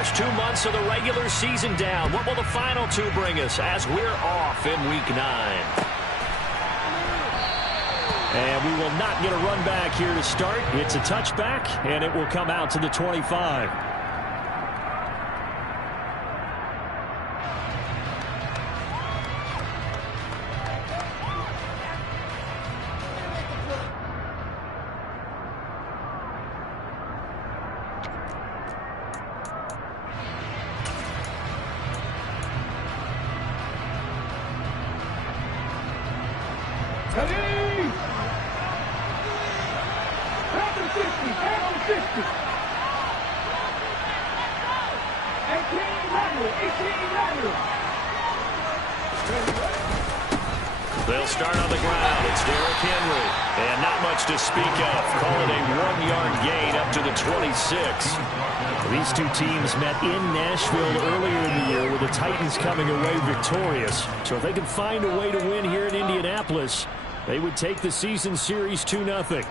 First 2 months of the regular season down. What will the final two bring us as we're off in Week 9? And we will not get a run back here to start. It's a touchback, and it will come out to the 25. They'll start on the ground. It's Derrick Henry. And not much to speak of. Call it a 1-yard gain up to the 26. These two teams met in Nashville earlier in the year with the Titans coming away victorious. So if they can find a way to win here in Indianapolis, they would take the season series 2-0.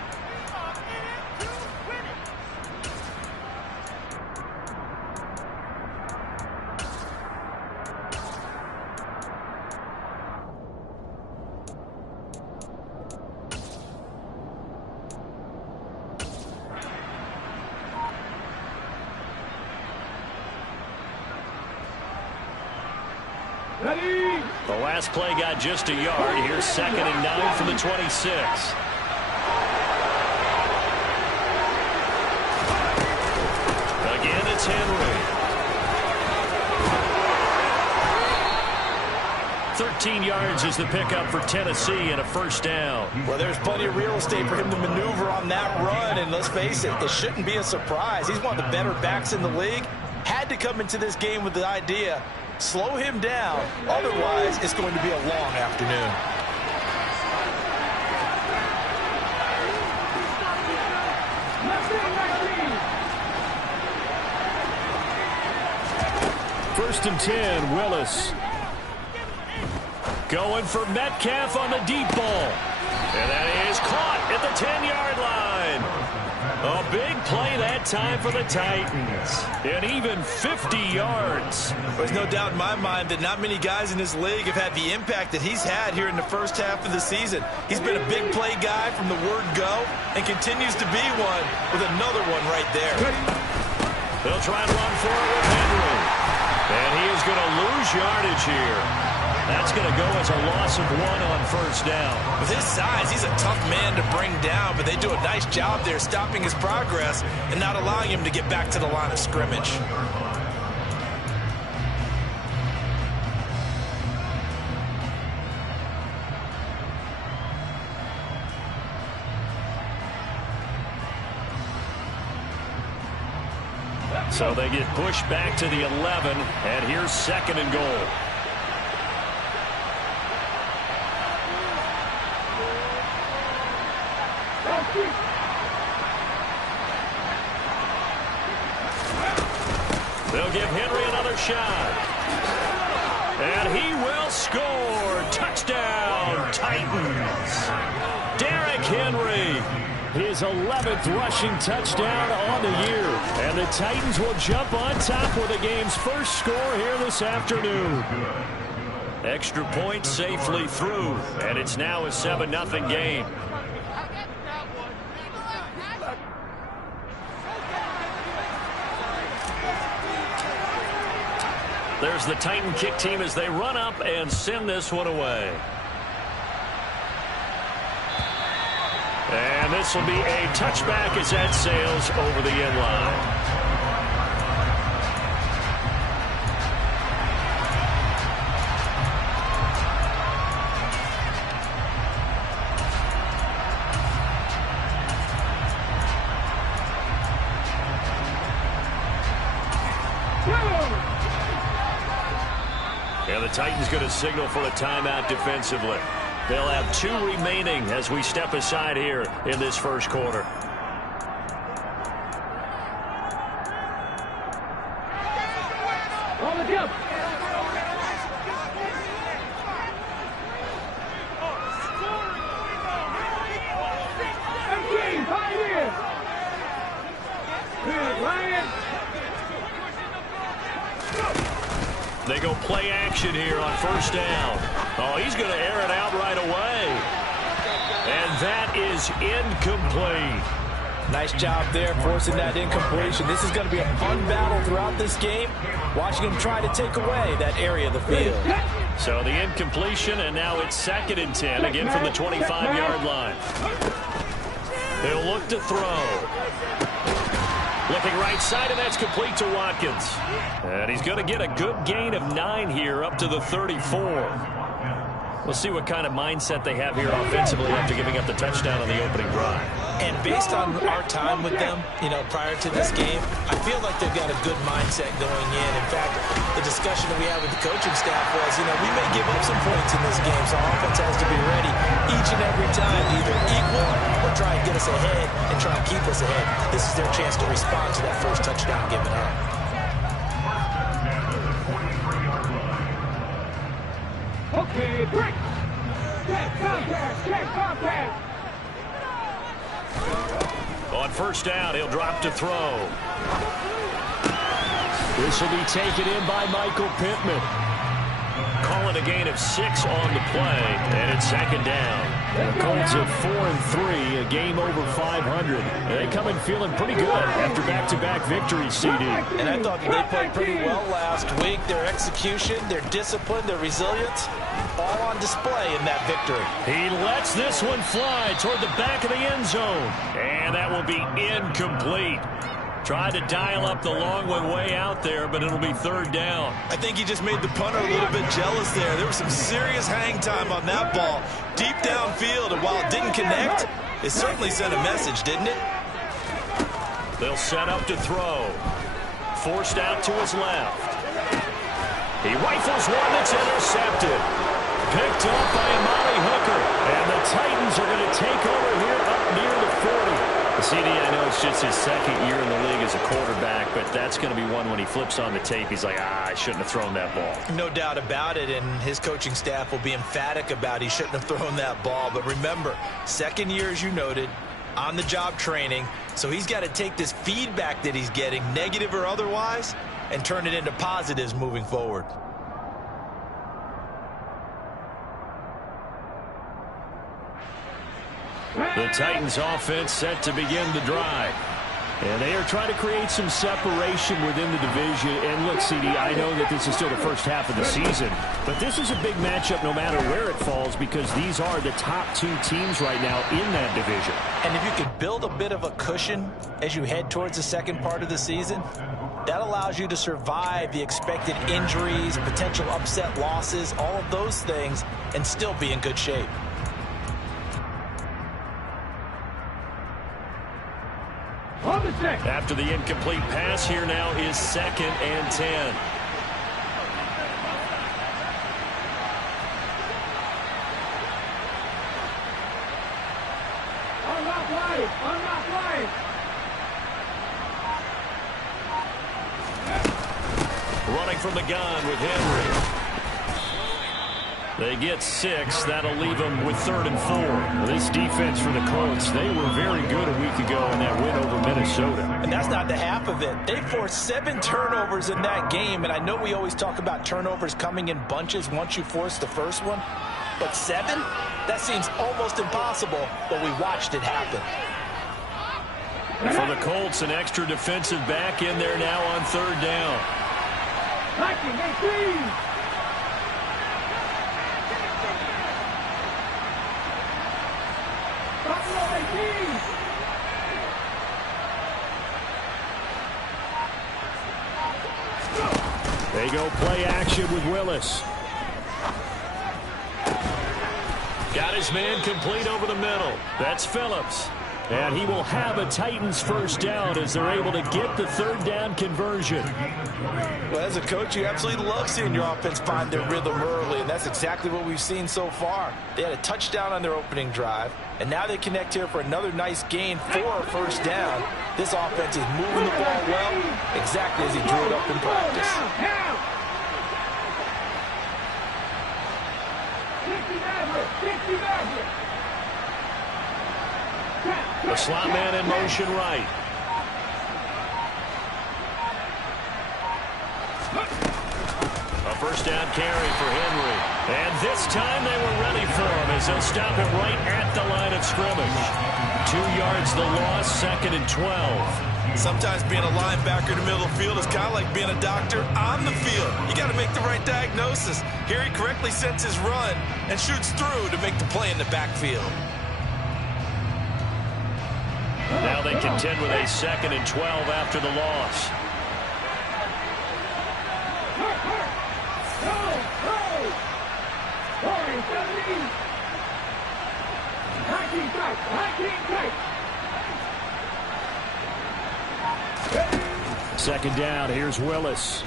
The last play got just a yard. Here's 2nd and 9 from the 26. Again, it's Henry. 13 yards is the pickup for Tennessee and a first down. Well, there's plenty of real estate for him to maneuver on that run, and let's face it, it shouldn't be a surprise. He's one of the better backs in the league. Had to come into this game with the idea, slow him down, otherwise it's going to be a long afternoon. First and 10, Willis. Going for Metcalf on the deep ball. And that is caught at the 10-yard line. A big play that time for the Titans. And even 50 yards. There's no doubt in my mind that not many guys in this league have had the impact that he's had here in the first half of the season. He's been a big play guy from the word go and continues to be one with another one right there. They'll try and run for it with Henry. And he is going to lose yardage here. That's going to go as a loss of 1 on first down. With his size, he's a tough man to bring down, but they do a nice job there stopping his progress and not allowing him to get back to the line of scrimmage. So they get pushed back to the 11, and here's 2nd and goal. They'll give Henry another shot. And he will score. Touchdown, Titans. Derrick Henry. His 11th rushing touchdown on the year. And the Titans will jump on top with the game's first score here this afternoon. Extra point safely through. And it's now a 7-0 game. There's the Titan kick team as they run up and send this one away. And this will be a touchback as that sails over the end line. And the Titans going to signal for a timeout defensively. They'll have 2 remaining as we step aside here in this first quarter. play action here on first down. Oh, he's going to air it out right away. And that is incomplete. Nice job there forcing that incompletion. This is going to be a fun battle throughout this game. Watching him try to take away that area of the field. So the incompletion, and now it's 2nd and 10, again from the 25-yard line. He'll look to throw. Looking right side, and that's complete to Watkins. And he's going to get a good gain of 9 here up to the 34. We'll see what kind of mindset they have here offensively after giving up the touchdown on the opening drive. And based on our time with them, prior to this game, I feel like they've got a good mindset going in. In fact, the discussion that we had with the coaching staff was, we may give up some points in this game, so our offense has to be ready each and every time to either equal or try and get us ahead and try and keep us ahead. This is their chance to respond to that first touchdown given up. Okay, break. Check contact. On first down, he'll drop to throw. This will be taken in by Michael Pittman. Calling a gain of 6 on the play, and it's 2nd down. The Colts at 4-3, a game over 500. They come in feeling pretty good after back-to-back victories, CD. And I thought that they played pretty well last week. Their execution, their discipline, their resilience, all on display in that victory. He lets this one fly toward the back of the end zone. And that will be incomplete. Tried to dial up the long one way out there, but it'll be 3rd down. I think he just made the punter a little bit jealous there. There was some serious hang time on that ball, deep downfield, and while it didn't connect, it certainly sent a message, didn't it? They'll set up to throw. Forced out to his left. He rifles one that's intercepted. Picked up by Amari Hooker. And the Titans are going to take over here up near the 40. CD, I know it's just his 2nd year in the league as a quarterback, but that's going to be one when he flips on the tape. He's like, I shouldn't have thrown that ball. No doubt about it, and his coaching staff will be emphatic about he shouldn't have thrown that ball. But remember, 2nd year, as you noted, on-the-job training, so he's got to take this feedback that he's getting, negative or otherwise, and turn it into positives moving forward. The Titans offense set to begin the drive. And they are trying to create some separation within the division. And look, CD, I know that this is still the first half of the season, but this is a big matchup no matter where it falls because these are the top 2 teams right now in that division. And if you could build a bit of a cushion as you head towards the second part of the season, that allows you to survive the expected injuries, potential upset losses, all of those things, and still be in good shape. After the incomplete pass, here now is 2nd and 10. Running from the gun with Henry. They get 6. That'll leave them with 3rd and 4. This defense for the Colts, they were very good a week ago in that win over Minnesota. And that's not the half of it. They forced 7 turnovers in that game, and I know we always talk about turnovers coming in bunches once you force the first one, but 7? That seems almost impossible, but we watched it happen. For the Colts, an extra defensive back in there now on 3rd down. They go play action with Willis. Got his man complete over the middle. That's Phillips. And he will have a Titans first down as they're able to get the 3rd down conversion. Well, as a coach, you absolutely love seeing your offense find their rhythm early, and that's exactly what we've seen so far. They had a touchdown on their opening drive, and now they connect here for another nice gain for a first down. This offense is moving the ball well, exactly as he drew it up in practice. The slot man in motion right. A first down carry for Henry. And this time they were ready for him as they'll stop him right at the line of scrimmage. 2 yards the loss, 2nd and 12. Sometimes being a linebacker in the middle of the field is kind of like being a doctor on the field. You got to make the right diagnosis. Here he correctly sets his run and shoots through to make the play in the backfield. Now they contend with a 2nd and 12 after the loss. Second down, here's Willis.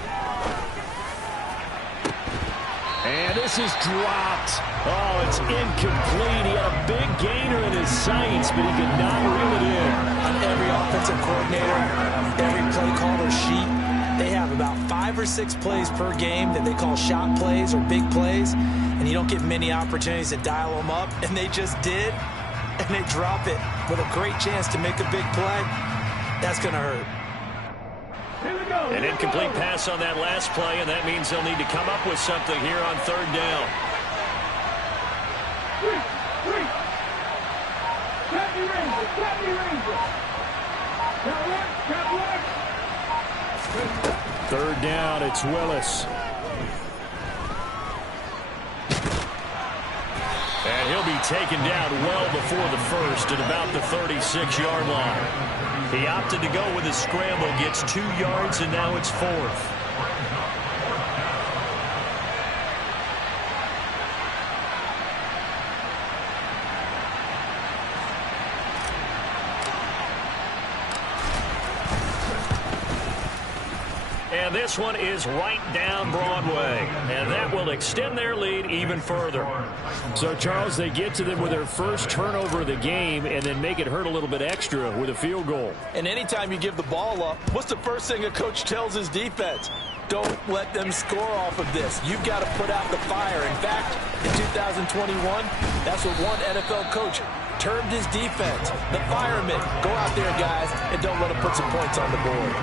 And this is dropped. Oh, it's incomplete. He had a big gainer in his sights, but he could not reel it in. On every offensive coordinator, every play caller sheet, they have about 5 or 6 plays per game that they call shot plays or big plays, and you don't get many opportunities to dial them up, and they just did, and they drop it with a great chance to make a big play. That's going to hurt. An incomplete pass on that last play, and that means they'll need to come up with something here on 3rd down. Third down, it's Willis. And he'll be taken down well before the first at about the 36-yard line. He opted to go with a scramble, gets 2 yards, and now it's 4th. And this one is right down Broadway. And that will extend their lead even further. So, Charles, they get to them with their first turnover of the game and then make it hurt a little bit extra with a field goal. And anytime you give the ball up, what's the first thing a coach tells his defense? Don't let them score off of this. You've got to put out the fire. In fact, in 2021, that's what one NFL coach termed his defense. The firemen. Go out there, guys, and don't let them put some points on the board.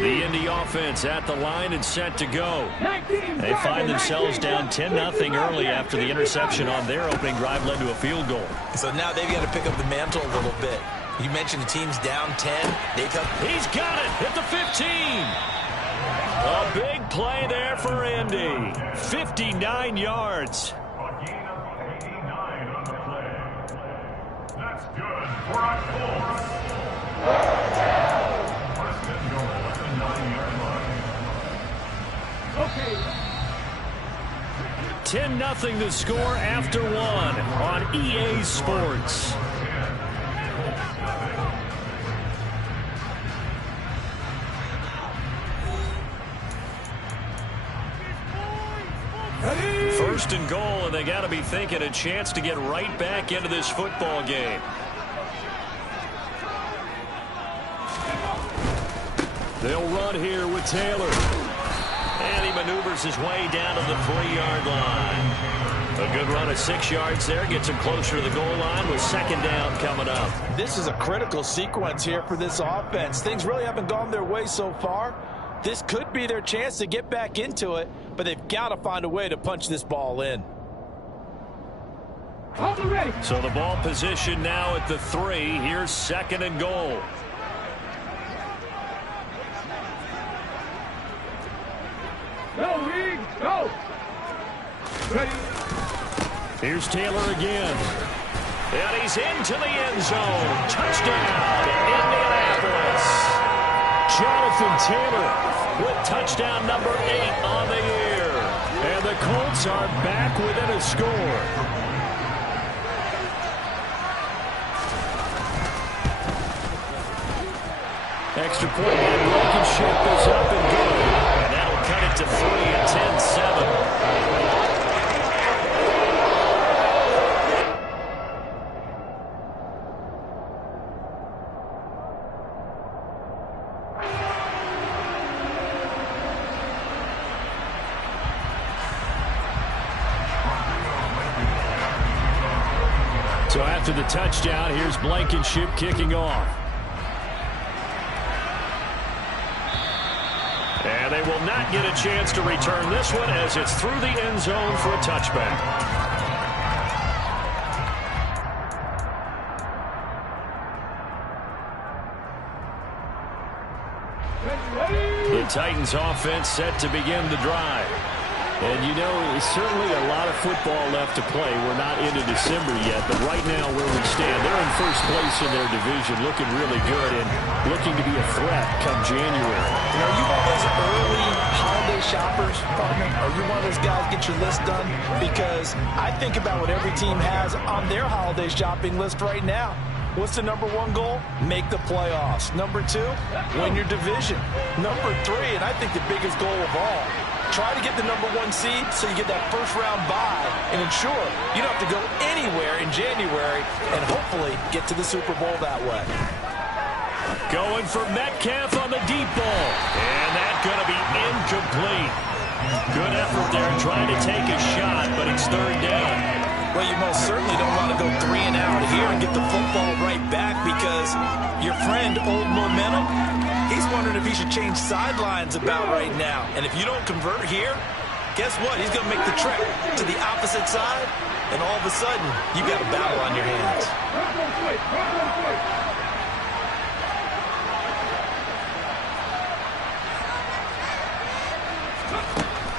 The Indy offense at the line and set to go. They find themselves down 10-0 early after the interception on their opening drive led to a field goal. So now they've got to pick up the mantle a little bit. You mentioned the team's down 10. He's got it at the 15. A big play there for Indy. 59 yards. That's good for our Colts. 10-0 the score after 1 on EA Sports. First and goal, and they got to be thinking a chance to get right back into this football game. They'll run here with Taylor. And he maneuvers his way down to the 3-yard line. A good run of 6 yards there. Gets him closer to the goal line with 2nd down coming up. This is a critical sequence here for this offense. Things really haven't gone their way so far. This could be their chance to get back into it, but they've got to find a way to punch this ball in. So the ball position now at the 3. Here's 2nd and goal. Go, Reed, go! Ready? Here's Taylor again. And he's into the end zone. Touchdown, Indianapolis. Jonathan Taylor with touchdown number 8 on the year. And the Colts are back within a score. Extra point by Blankenship is up and good. And that'll cut it to 3 and 10-7. So at After the touchdown, here's Blankenship kicking off. And they will not get a chance to return this one as it's through the end zone for a touchback. The Titans offense set to begin the drive. And you know, certainly a lot of football left to play. We're not into December yet, but right now where we stand, they're in first place in their division, looking really good and looking to be a threat come January. You know, are you one of those early holiday shoppers, partner? Are you one of those guys get your list done? Because I think about what every team has on their holiday shopping list right now. What's the number one goal? Make the playoffs. Number two, win your division. Number three, and I think the biggest goal of all, try to get the number one seed so you get that first round bye and ensure you don't have to go anywhere in January and hopefully get to the Super Bowl that way. Going for Metcalf on the deep ball. And that's going to be incomplete. Good effort there trying to take a shot, but it's third down. Well, you most certainly don't want to go 3 and out here and get the football right back because your friend, Old Momentum, he's wondering if he should change sidelines about right now. And if you don't convert here, guess what? He's going to make the trip to the opposite side, and all of a sudden, you've got a battle on your hands.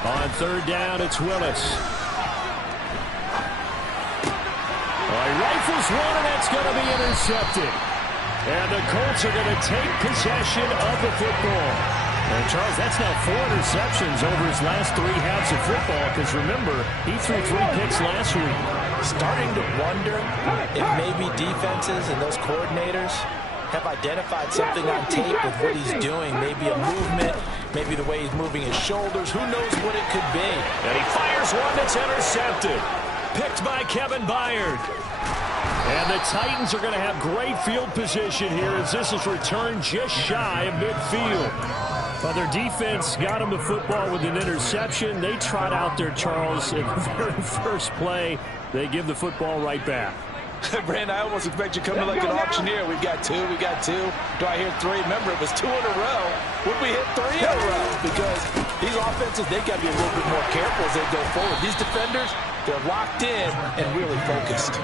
On third down, it's Willis. He rifles one, and that's going to be intercepted. And the Colts are going to take possession of the football. And, Charles, that's now 4 interceptions over his last 3 halves of football because, remember, he threw 3 picks last week. Starting to wonder if maybe defenses and those coordinators have identified something on tape with what he's doing. Maybe a movement, maybe the way he's moving his shoulders. Who knows what it could be. And he fires one that's intercepted. Picked by Kevin Byard. And the Titans are going to have great field position here as this is returned just shy of midfield. Well, their defense got them the football with an interception. They trot out there, Charles, in the very first play. They give the football right back. Brandon, I almost expect you coming like an auctioneer. We've got 2, we got 2. Do I hear 3? Remember, it was 2 in a row. Would we hit 3 in a row? Because these offenses, they got to be a little bit more careful as they go forward. These defenders, they're locked in and really focused.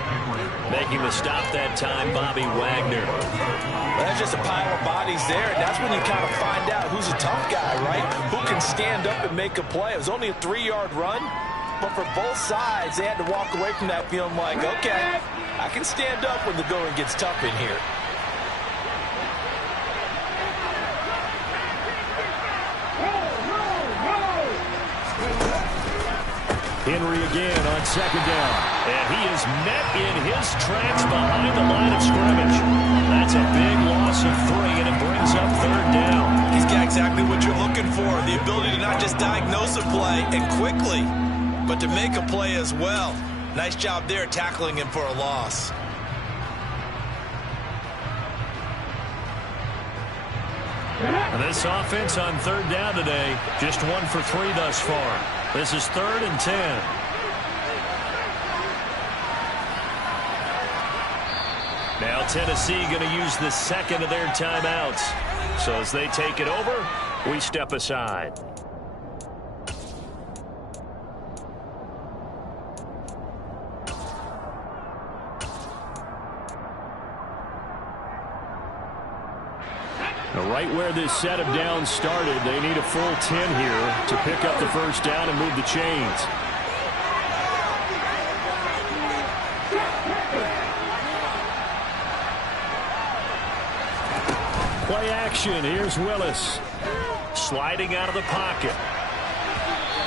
Making the stop that time, Bobby Wagner. Well, that's just a pile of bodies there, and that's when you kind of find out who's a tough guy, right? Who can stand up and make a play. It was only a 3-yard run, but for both sides, they had to walk away from that feeling like, okay, I can stand up when the going gets tough in here. Henry again on second down. And he is met in his tracks behind the line of scrimmage. That's a big loss of 3, and it brings up third down. He's got exactly what you're looking for, the ability to not just diagnose a play and quickly, but to make a play as well. Nice job there tackling him for a loss. And this offense on third down today, just 1 for 3 thus far. This is 3rd and 10. Now Tennessee going to use the second of their timeouts. So as they take it over, we step aside. Now, right where this set of downs started, they need a full 10 here to pick up the first down and move the chains. Play action. Here's Willis. Sliding out of the pocket.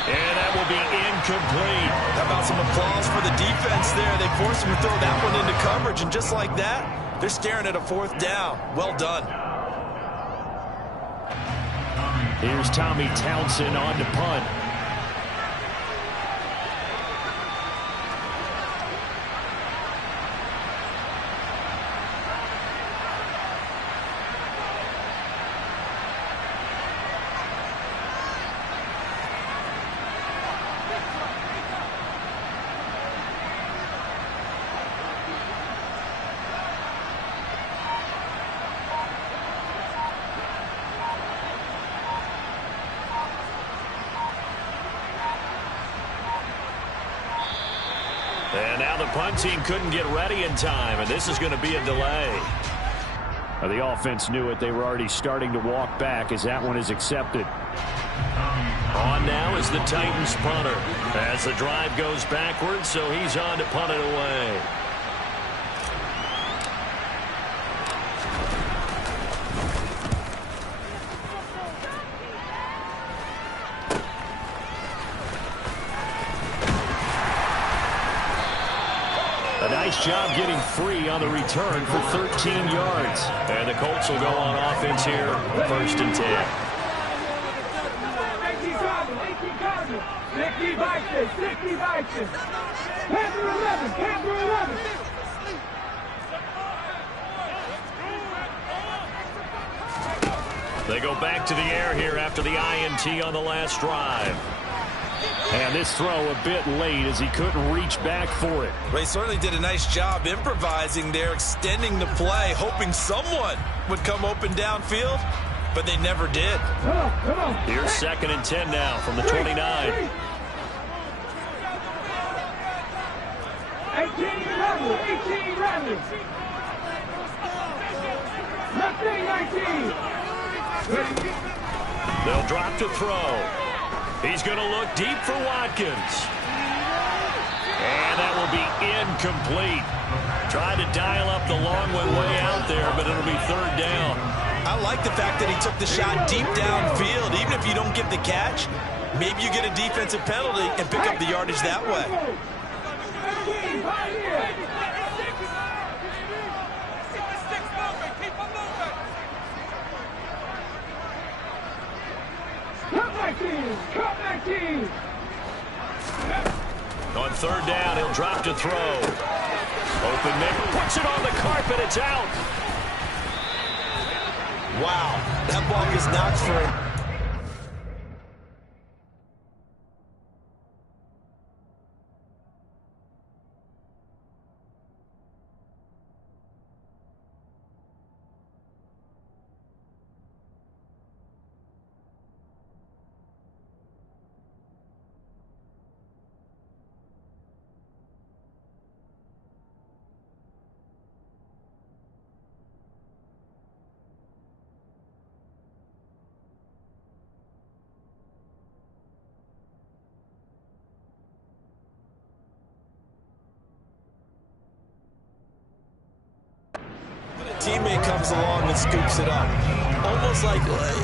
And that will be incomplete. How about some applause for the defense there? They forced him to throw that one into coverage, and just like that, they're staring at a 4th down. Well done. Here's Tommy Townsend on to punt. And now the punt team couldn't get ready in time, and this is going to be a delay. The offense knew it. They were already starting to walk back as that one is accepted. On now is the Titans punter as the drive goes backwards, so he's on to punt it away. A nice job getting free on the return for 13 yards. And the Colts will go on offense here, 1st and 10. They go back to the air here after the INT on the last drive. And this throw a bit late as he couldn't reach back for it. Well, he certainly did a nice job improvising there, extending the play, hoping someone would come open downfield, but they never did. Here's 2nd and 10 now from the 29. 19. They'll drop to throw. He's going to look deep for Watkins. And that will be incomplete. Tried to dial up the long way out there, but it'll be 3rd down. I like the fact that he took the shot deep downfield. Even if you don't get the catch, maybe you get a defensive penalty and pick up the yardage that way. On 3rd down, he'll drop to throw. Open man, puts it on the carpet, it's out. Wow, that ball is knocked for him. Teammate comes along and scoops it up.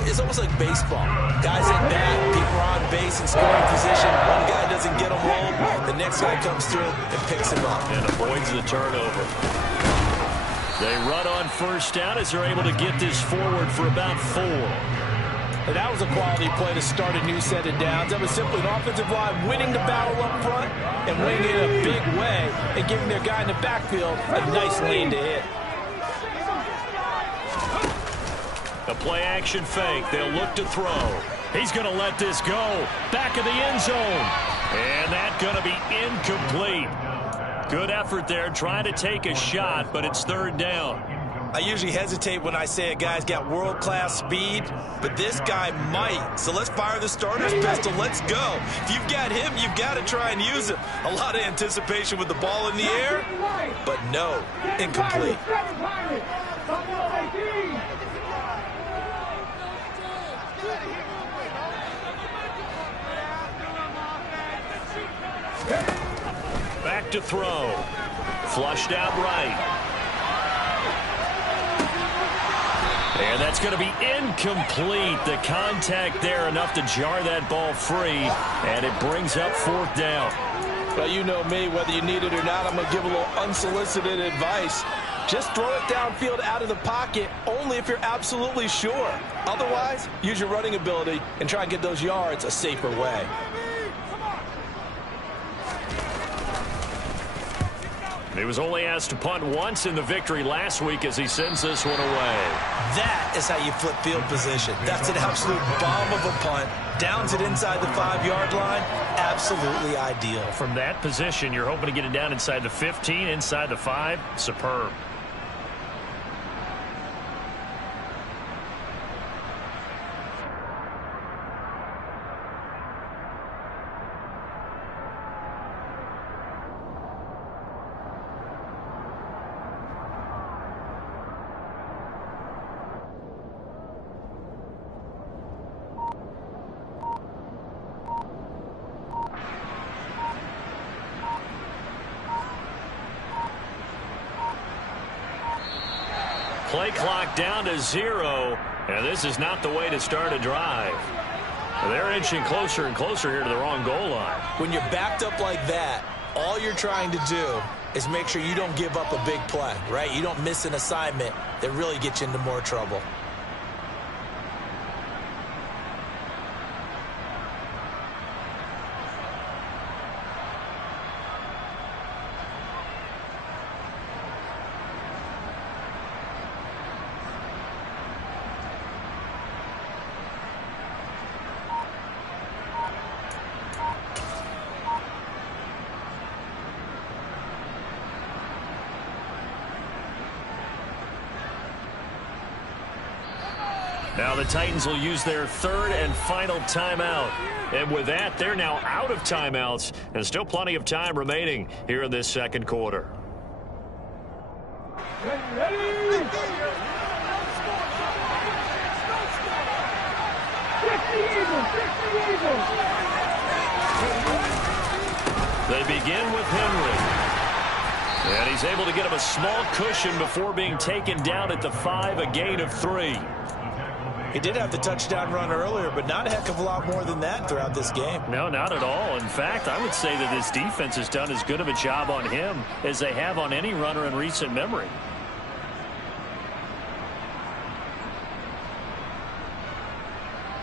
It's almost like baseball. Guys at bat, people are on base in scoring position. One guy doesn't get him home. The next guy comes through and picks him up. And avoids the turnover. They run on 1st down as they're able to get this forward for about 4. And that was a quality play to start a new set of downs. That was simply an offensive line winning the battle up front and winning it in a big way and giving their guy in the backfield a nice lane to hit. A play-action fake. They'll look to throw. He's going to let this go. Back of the end zone. And that's going to be incomplete. Good effort there trying to take a shot, but it's 3rd down. I usually hesitate when I say a guy's got world-class speed, but this guy might. So let's fire the starter's pistol. Let's go. If you've got him, you've got to try and use him. A lot of anticipation with the ball in the air, but no, incomplete. Back to throw. Flushed out right. And that's going to be incomplete. The contact there enough to jar that ball free. And it brings up 4th down. Well, you know me, whether you need it or not, I'm going to give a little unsolicited advice. Just throw it downfield out of the pocket only if you're absolutely sure. Otherwise, use your running ability and try and get those yards a safer way. He was only asked to punt once in the victory last week as he sends this one away. That is how you flip field position. That's an absolute bomb of a punt. Downs it inside the 5-yard line. Absolutely ideal. From that position, you're hoping to get it down inside the 15, inside the 5. Superb. play clock down to 0, and this is not the way to start a drive. They're inching closer and closer here to the wrong goal line. When you're backed up like that, all you're trying to do is make sure you don't give up a big play, right? You don't miss an assignment that really gets you into more trouble. Now the Titans will use their third and final timeout. And with that, they're now out of timeouts and still plenty of time remaining here in this second quarter. They begin with Henry. And he's able to get him a small cushion before being taken down at the 5, a gain of 3. He did have the touchdown run earlier, but not a heck of a lot more than that throughout this game. No, not at all. In fact, I would say that this defense has done as good of a job on him as they have on any runner in recent memory.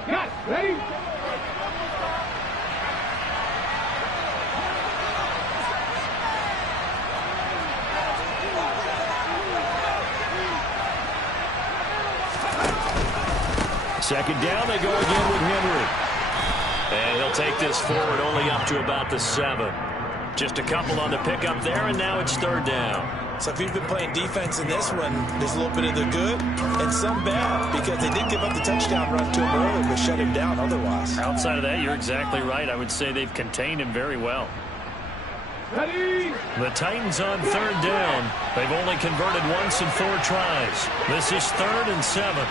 Got ready. Second down, they go again with Henry. And he'll take this forward only up to about the 7. Just a couple on the pickup there, and now it's third down. So if you've been playing defense in this one, there's a little bit of the good and some bad, because they did give up the touchdown run to him earlier, but shut him down otherwise. Outside of that, you're exactly right. I would say they've contained him very well. Ready. The Titans on third down. They've only converted once in 4 tries. This is 3rd and 7.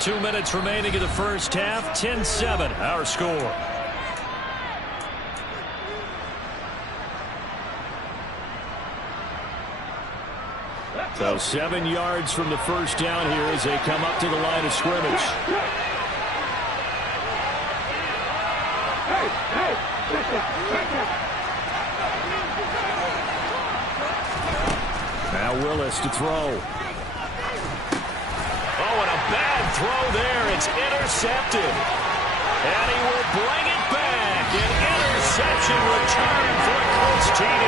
2 minutes remaining in the first half. 10-7, our score. So 7 yards from the first down here as they come up to the line of scrimmage. Now Willis to throw. Oh, and a bad throw there. It's intercepted. And he will bring it back. An interception return for Chris TD.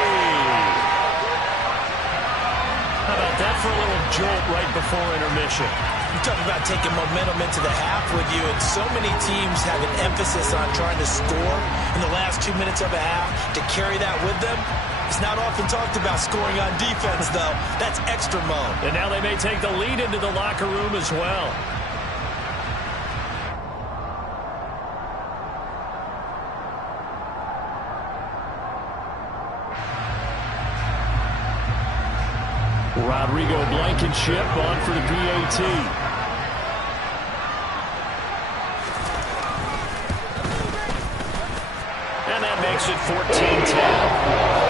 How about that for a little jolt right before intermission? You talk about taking momentum into the half with you, and so many teams have an emphasis on trying to score in the last 2 minutes of a half to carry that with them. It's not often talked about scoring on defense, though. That's extra mode. And now they may take the lead into the locker room as well. Rodrigo Blankenship on for the PAT. And that makes it 14-10.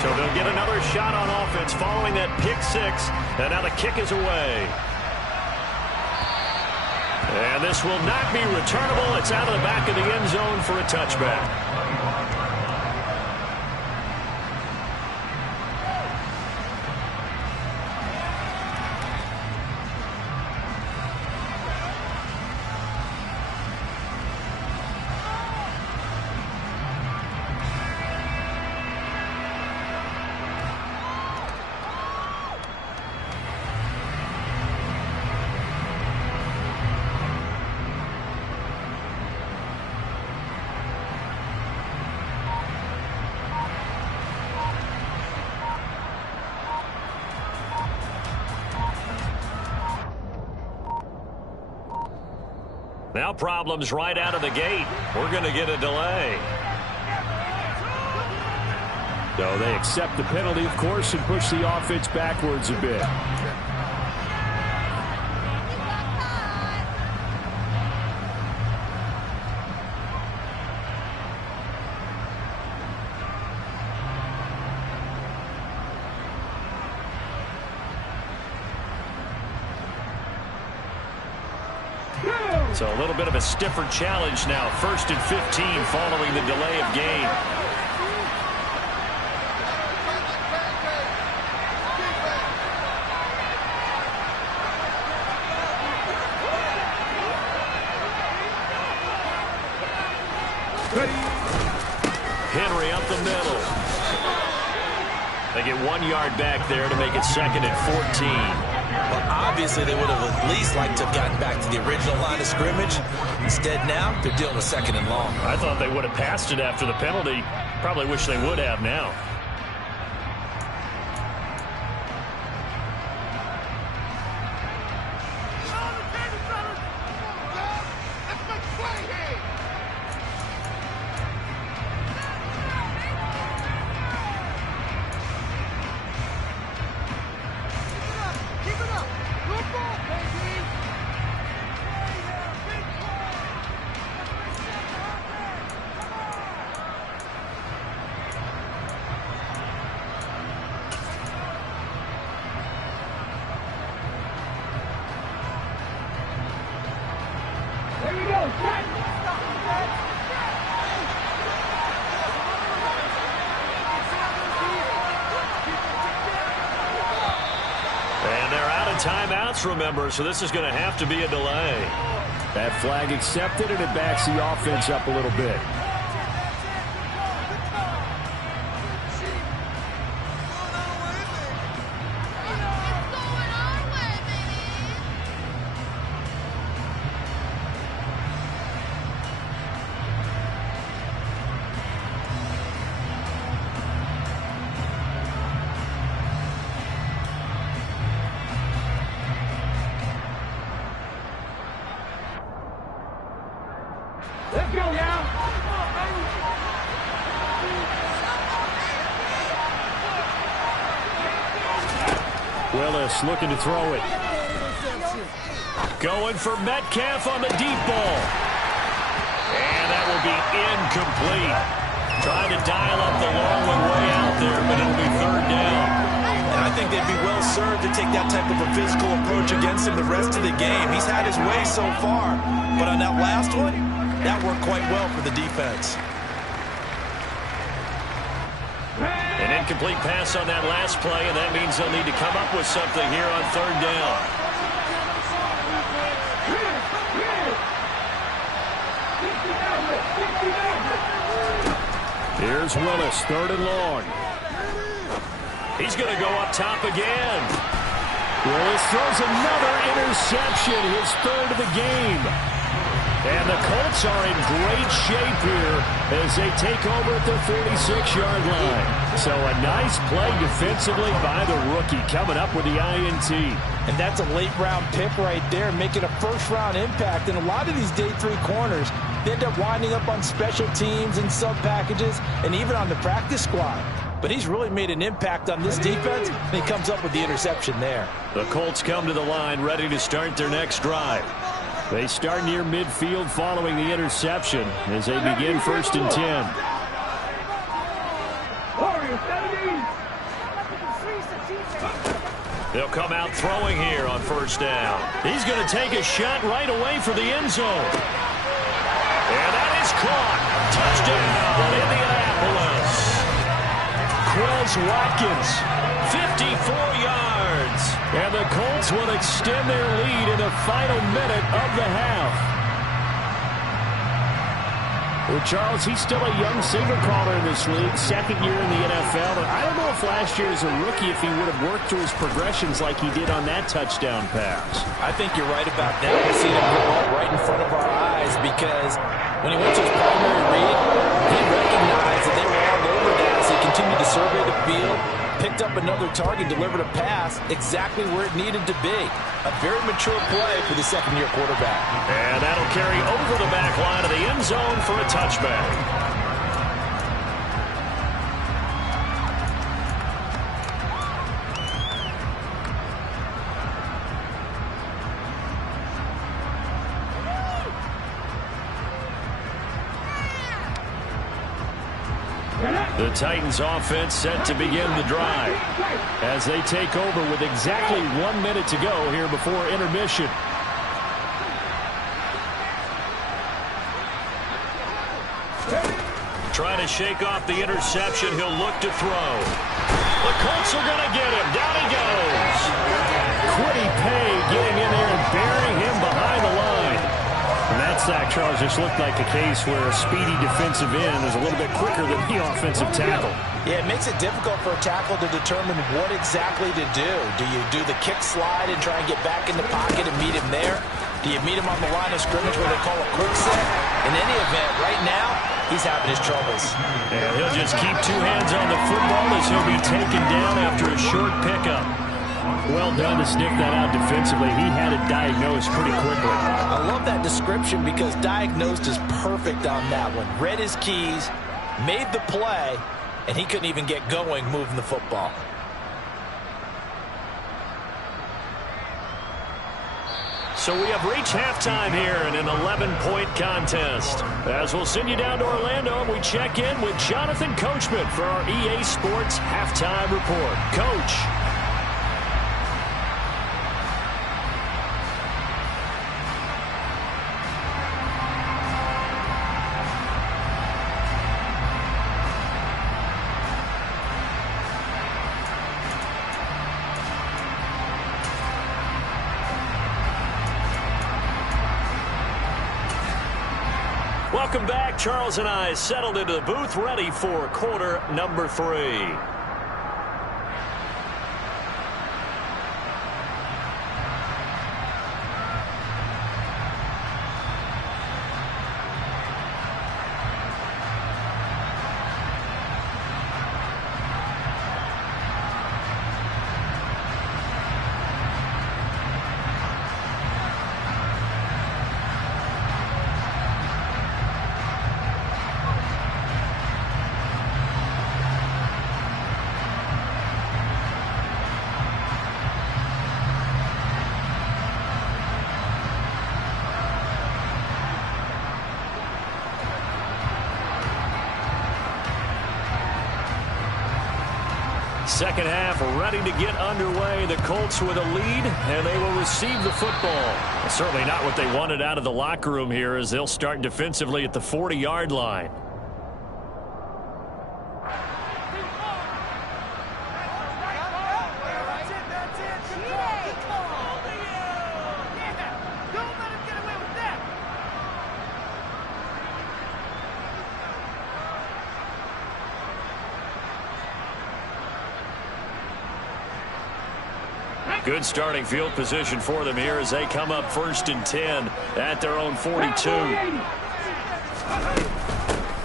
So they'll get another shot on offense following that pick 6. And now the kick is away. And this will not be returnable. It's out of the back of the end zone for a touchback. Now problems right out of the gate. We're going to get a delay. So they accept the penalty, of course, and push the offense backwards a bit. So a little bit of a stiffer challenge now. 1st and 15 following the delay of game. Henry up the middle. They get 1 yard back there to make it 2nd and 14. Well, obviously, they would have at least liked to have gotten back to the original line of scrimmage. Instead, now, they're dealing with 2nd and long. I thought they would have passed it after the penalty. Probably wish they would have now. Timeouts, remember, so this is going to have to be a delay. That flag accepted, and it backs the offense up a little bit. Let's go now. Willis looking to throw it. Going for Metcalf on the deep ball. And that will be incomplete. Trying to dial up the long one way out there, but it'll be 3rd down. And I think they'd be well served to take that type of a physical approach against him the rest of the game. He's had his way so far, but on that last one, that worked quite well for the defense. An incomplete pass on that last play, and that means they'll need to come up with something here on 3rd down. Here's Willis, 3rd and long. He's going to go up top again. Willis throws another interception, his 3rd of the game. And the Colts are in great shape here as they take over at the 46-yard line. So a nice play defensively by the rookie, coming up with the INT. And that's a late-round pick right there, making a first-round impact. And a lot of these day 3 corners, they end up winding up on special teams and sub-packages and even on the practice squad. But he's really made an impact on this defense, and he comes up with the interception there. The Colts come to the line ready to start their next drive. They start near midfield following the interception as they begin 1st and 10. They'll come out throwing here on 1st down. He's going to take a shot right away for the end zone. And that is caught. Touchdown, Indianapolis. Quez Watkins, 54 yards. And the Colts will extend their lead in the final minute of the half. Well, Charles, he's still a young signal caller in this league, 2nd year in the NFL. But I don't know if last year as a rookie, if he would have worked through his progressions like he did on that touchdown pass. I think you're right about that. We've seen him grow up right in front of our eyes because when he went to his primary read, he recognized that they were all over that as he continued to survey the field, picked up another the target, delivered a pass exactly where it needed to be. A very mature play for the second-year quarterback. And that'll carry over the back line of the end zone for a touchback. The Titans offense set to begin the drive as they take over with exactly 1 minute to go here before intermission. Trying to shake off the interception. He'll look to throw. The Colts are going to get him. Down he goes. Kwity Paye getting in there and burying him behind the line. And that sack, Charles, just looked like a case where a speedy defensive end is a little bit quicker than the offensive tackle. Yeah, it makes it difficult for a tackle to determine what exactly to do. Do you do the kick slide and try and get back in the pocket and meet him there? Do you meet him on the line of scrimmage where they call a quick set? In any event, right now, he's having his troubles. And he'll just keep two hands on the football as he'll be taken down after a short pickup. Well done to sniff that out defensively. He had it diagnosed pretty quickly. I love that description because diagnosed is perfect on that one. Read his keys, made the play, and he couldn't even get going moving the football. So we have reached halftime here in an 11-point contest. As we'll send you down to Orlando, and we check in with Jonathan Coachman for our EA Sports Halftime Report. Coach. Welcome back. Charles and I settled into the booth, ready for quarter number 3. Second half ready to get underway. The Colts with a lead, and they will receive the football. Certainly not what they wanted out of the locker room here, as they'll start defensively at the 40-yard line. Good starting field position for them here as they come up 1st and 10 at their own 42.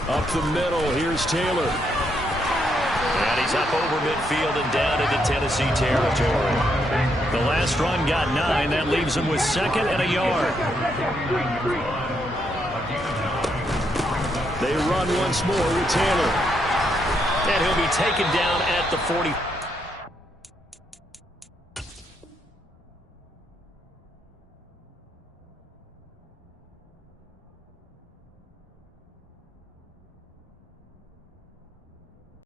Up the middle, here's Taylor. And he's up over midfield and down into Tennessee territory. The last run got 9. That leaves him with 2nd and a yard. They run once more with Taylor. And he'll be taken down at the 40.